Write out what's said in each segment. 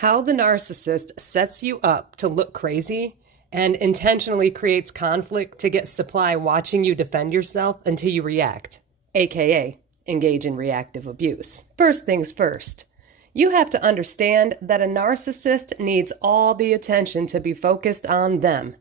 How the narcissist sets you up to look crazy and intentionally creates conflict to get supply watching you defend yourself until you react, aka engage in reactive abuse. First things first, you have to understand that a narcissist needs all the attention to be focused on them.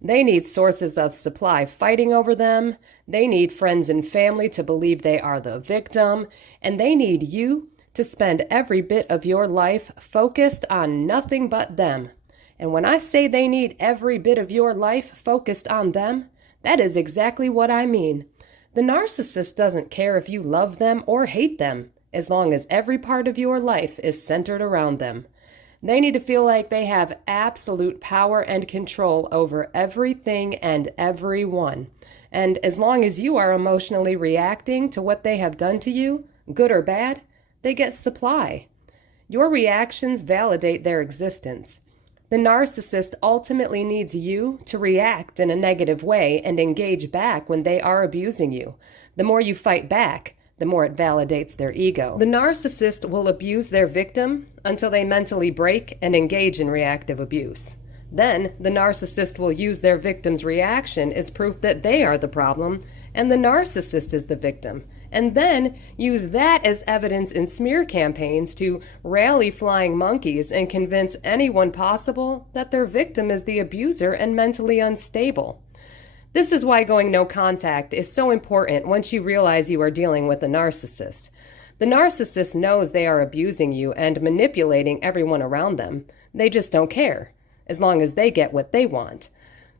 They need sources of supply fighting over them, they need friends and family to believe they are the victim, and they need you to spend every bit of your life focused on nothing but them. And when I say they need every bit of your life focused on them, that is exactly what I mean. The narcissist doesn't care if you love them or hate them, as long as every part of your life is centered around them. They need to feel like they have absolute power and control over everything and everyone. And as long as you are emotionally reacting to what they have done to you, good or bad, they get supply. Your reactions validate their existence. The narcissist ultimately needs you to react in a negative way and engage back when they are abusing you. The more you fight back, the more it validates their ego. The narcissist will abuse their victim until they mentally break and engage in reactive abuse. Then, the narcissist will use their victim's reaction as proof that they are the problem and the narcissist is the victim, and then use that as evidence in smear campaigns to rally flying monkeys and convince anyone possible that their victim is the abuser and mentally unstable. This is why going no contact is so important once you realize you are dealing with a narcissist. The narcissist knows they are abusing you and manipulating everyone around them. They just don't care, as long as they get what they want.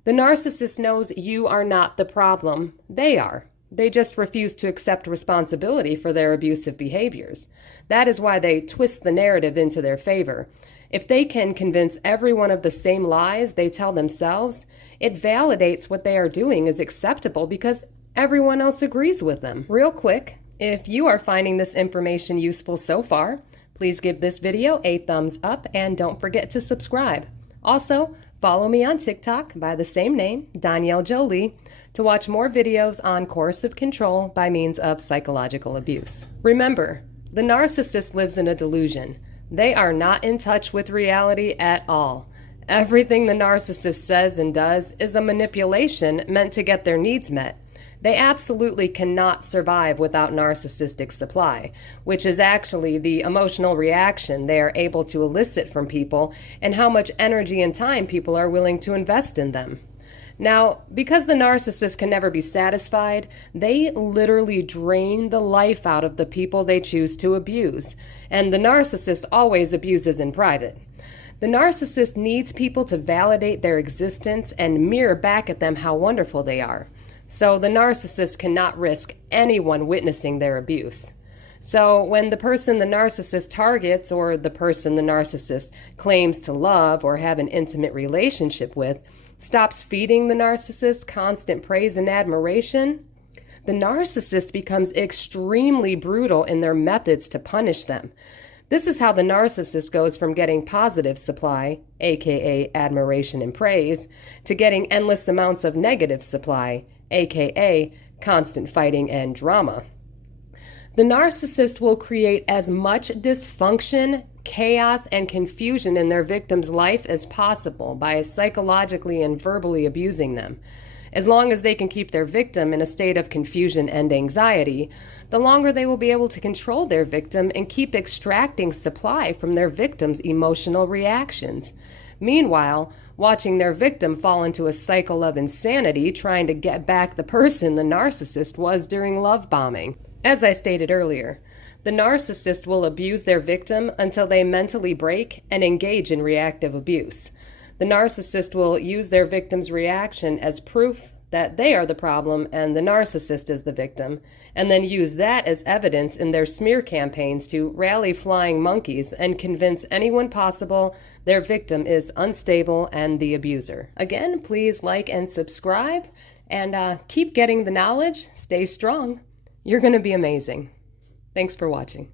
The narcissist knows you are not the problem, they are. They just refuse to accept responsibility for their abusive behaviors. That is why they twist the narrative into their favor. If they can convince everyone of the same lies they tell themselves, it validates what they are doing is acceptable because everyone else agrees with them. Real quick, if you are finding this information useful so far, please give this video a thumbs up and don't forget to subscribe. Also, follow me on TikTok by the same name, Danielle Jolie, to watch more videos on coercive control by means of psychological abuse. Remember, the narcissist lives in a delusion. They are not in touch with reality at all. Everything the narcissist says and does is a manipulation meant to get their needs met. They absolutely cannot survive without narcissistic supply, which is actually the emotional reaction they are able to elicit from people and how much energy and time people are willing to invest in them. Now, because the narcissist can never be satisfied, they literally drain the life out of the people they choose to abuse, and the narcissist always abuses in private. The narcissist needs people to validate their existence and mirror back at them how wonderful they are. So the narcissist cannot risk anyone witnessing their abuse. So when the person the narcissist targets or the person the narcissist claims to love or have an intimate relationship with stops feeding the narcissist constant praise and admiration, the narcissist becomes extremely brutal in their methods to punish them. This is how the narcissist goes from getting positive supply, aka admiration and praise, to getting endless amounts of negative supply, aka constant fighting and drama. The narcissist will create as much dysfunction, chaos, and confusion in their victim's life as possible by psychologically and verbally abusing them. As long as they can keep their victim in a state of confusion and anxiety, the longer they will be able to control their victim and keep extracting supply from their victim's emotional reactions. Meanwhile, watching their victim fall into a cycle of insanity trying to get back the person the narcissist was during love bombing. As I stated earlier, the narcissist will abuse their victim until they mentally break and engage in reactive abuse. The narcissist will use their victim's reaction as proof that they are the problem and the narcissist is the victim, and then use that as evidence in their smear campaigns to rally flying monkeys and convince anyone possible their victim is unstable and the abuser. Again, please like and subscribe, and keep getting the knowledge. Stay strong. You're going to be amazing. Thanks for watching.